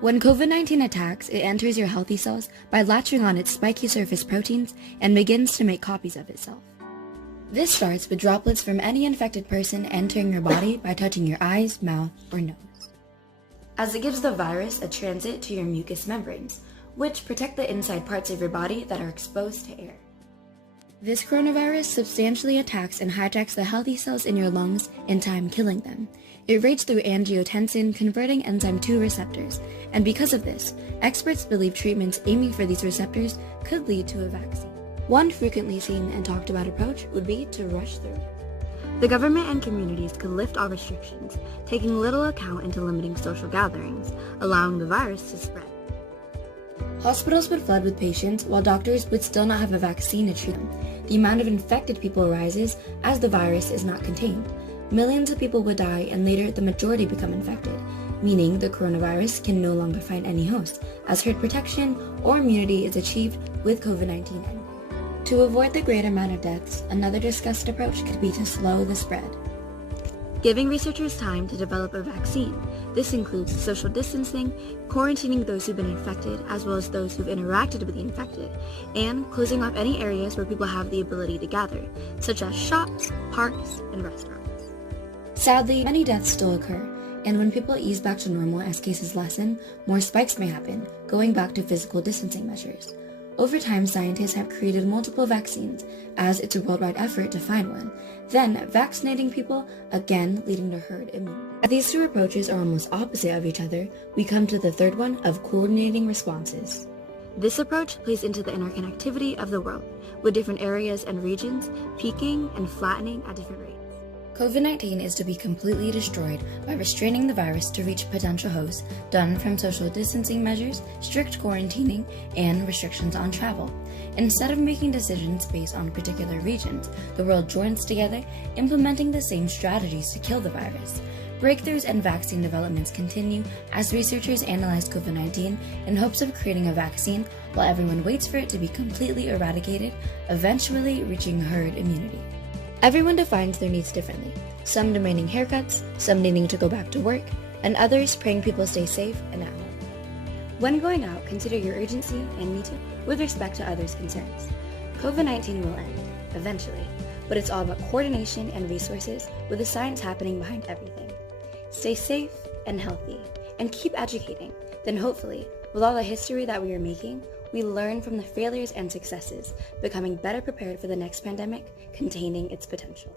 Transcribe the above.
When COVID-19 attacks, it enters your healthy cells by latching on its spiky surface proteins and begins to make copies of itself. This starts with droplets from any infected person entering your body by touching your eyes, mouth, or nose, as it gives the virus a transit to your mucous membranes, which protect the inside parts of your body that are exposed to air. This coronavirus substantially attacks and hijacks the healthy cells in your lungs, in time killing them. It rates through angiotensin-converting enzyme 2 receptors, and because of this, experts believe treatments aiming for these receptors could lead to a vaccine. One frequently seen and talked about approach would be to rush through it. The government and communities could lift all restrictions, taking little account into limiting social gatherings, allowing the virus to spread. Hospitals would flood with patients, while doctors would still not have a vaccine to treat them. The amount of infected people rises as the virus is not contained. Millions of people would die, and later the majority become infected, meaning the coronavirus can no longer find any host, as herd protection or immunity is achieved with COVID-19. To avoid the great amount of deaths, another discussed approach could be to slow the spread, giving researchers time to develop a vaccine. This includes social distancing, quarantining those who've been infected, as well as those who've interacted with the infected, and closing off any areas where people have the ability to gather, such as shops, parks, and restaurants. Sadly, many deaths still occur, and when people ease back to normal as cases lessen, more spikes may happen, going back to physical distancing measures. Over time, scientists have created multiple vaccines, as it's a worldwide effort to find one, then vaccinating people, again leading to herd immunity. As these two approaches are almost opposite of each other, we come to the third one of coordinating responses. This approach plays into the interconnectivity of the world, with different areas and regions peaking and flattening at different rates. COVID-19 is to be completely destroyed by restraining the virus to reach potential hosts, done from social distancing measures, strict quarantining, and restrictions on travel. Instead of making decisions based on particular regions, the world joins together, implementing the same strategies to kill the virus. Breakthroughs and vaccine developments continue as researchers analyze COVID-19 in hopes of creating a vaccine while everyone waits for it to be completely eradicated, eventually reaching herd immunity. Everyone defines their needs differently, some demanding haircuts, some needing to go back to work, and others praying people stay safe and at home. When going out, consider your urgency, and me too, with respect to others' concerns. COVID-19 will end, eventually, but it's all about coordination and resources with the science happening behind everything. Stay safe and healthy, and keep educating. Then hopefully, with all the history that we are making, we learn from the failures and successes, becoming better prepared for the next pandemic, containing its potential.